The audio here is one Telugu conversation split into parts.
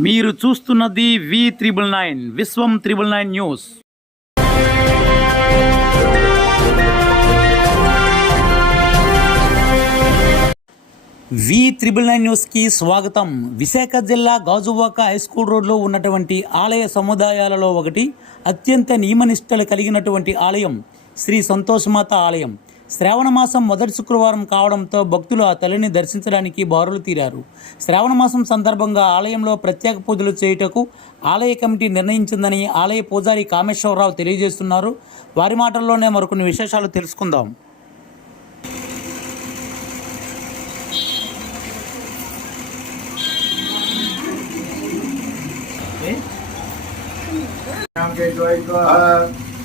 మీరు చూస్తున్నది వి త్రిబుల్ నైన్ విశ్వం triple nine news. V triple nine న్యూస్కి స్వాగతం. విశాఖ జిల్లా గాజువాక హై స్కూల్ రోడ్లో ఉన్నటువంటి ఆలయ సముదాయాలలో ఒకటి అత్యంత నియమనిష్టలు కలిగినటువంటి ఆలయం శ్రీ సంతోషమాత ఆలయం. శ్రావణ మాసం మొదటి శుక్రవారం కావడంతో భక్తులు ఆ తల్లిని దర్శించడానికి బారులు తీరారు. శ్రావణ మాసం సందర్భంగా ఆలయంలో ప్రత్యేక పూజలు చేయుటకు ఆలయ కమిటీ నిర్ణయించిందని ఆలయ పూజారి కామేశ్వరరావు తెలియజేస్తున్నారు. వారి మాటల్లోనే మరికొన్ని విశేషాలు తెలుసుకుందాం.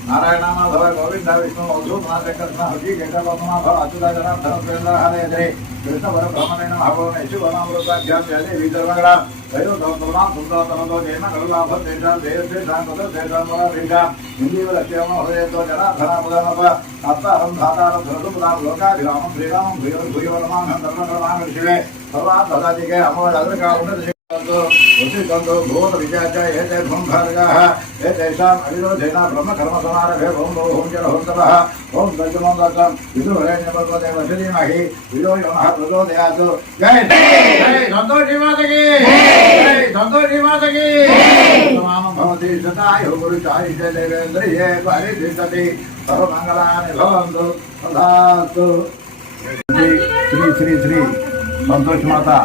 નારાયણામાં ભવ ગોવિંદા વિષ્ણુ અવધૂત મા જગતમાં હજી જગતમાં ભવ અતુલા જનમ ધન પેલા હરે હરે કૃષ્ણ પર બ્રહ્મણેન ભવ નૈશુ ભવામૃતાભ્યામ વ્યાજે વિદર્વગડા ભયો દોતોના સુંદર તનતો જૈન ગરુલાભ તેજા દેવ તેજા પદ તેજા મરા ભેગા હિન્દીવ લક્ષ્યમ હોય તો જરા ધરા મુદાનપ અત્તહમ ધાતાર ધરતુ પદામ લોકાભિરામમ શ્રીરામમ ભૂયો ભૂયો નમામ ધર્મ ધર્મામ શિવે ભગવાન ભગાજી કે અમો અલગ કાઉન્ડ भवन्तु उषितन्तु भूत विजात्य एते भुं भार्गाः एतेषाम् अविरोधेन ब्रह्मकर्मसमारभे भौं भौ हों जलहोत्सवः ॐ दर्जमं दत्तं विदुहरेण्यपर्वते वसतिमहि विदो यमः प्रचोदयातु जय सन्तोषीमातकी जय सन्तोषीमातकी समानं भवति शतायुः पुरुषायुष्य देवेन्द्रिये परितिष्ठति सर्वमङ्गलानि भवन्तु सदास्तु श्री श्री श्री संतोष माता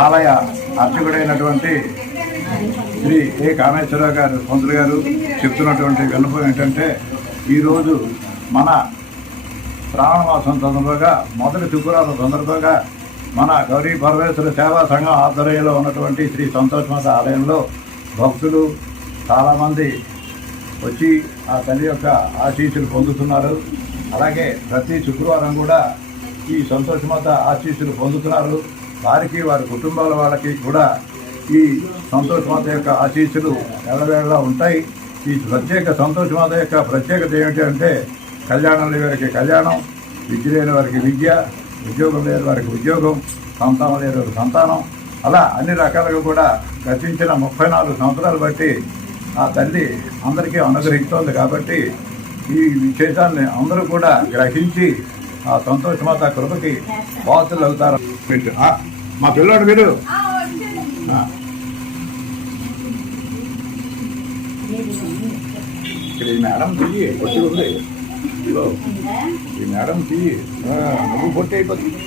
ఆలయ అర్చకుడైనటువంటి శ్రీ ఏ కామేశ్వరరావు గారు పంతులు గారు చెప్తున్నటువంటి విన్నపం ఏంటంటే ఈరోజు మన శ్రావణ మాసం సందర్భంగా మొదటి శుక్రవారం సందర్భంగా మన గౌరీ పరమేశ్వర సేవా సంఘం ఆధ్వర్యంలో ఉన్నటువంటి శ్రీ సంతోష్ మాత ఆలయంలో భక్తులు చాలామంది వచ్చి ఆ తల్లి యొక్క ఆశీస్సులు పొందుతున్నారు. అలాగే ప్రతి శుక్రవారం కూడా ఈ సంతోషమాత ఆశీస్సులు పొందుతున్నారు. వారికి వారి కుటుంబాల వాళ్ళకి కూడా ఈ సంతోషమాత యొక్క ఆశీస్సులు ఎల్లవేళలా ఉంటాయి. ఈ ప్రత్యేక సంతోషమాత యొక్క ప్రత్యేకత ఏమిటి అంటే కళ్యాణం లేని వారికి కళ్యాణం విద్య లేని వారికి విద్య ఉద్యోగం లేని వారికి ఉద్యోగం సంతానం లేని వారికి సంతానం. అలా అన్ని రకాలుగా కూడా గతించిన ముప్పై నాలుగు సంవత్సరాలు బట్టి ఆ తల్లి అందరికీ అనుగ్రహిస్తోంది కాబట్టి ఈ విశేషాన్ని అందరూ కూడా గ్రహించి ఆ సంతోషమాత కృపకి వాసులు అవుతారు. మా పిల్లోడు మీరు. ఇక్కడ ఈ మేడం తీయి పొట్టి ఉంది. ఈ మేడం తీయి. నువ్వు పొట్టి అయిపోతుంది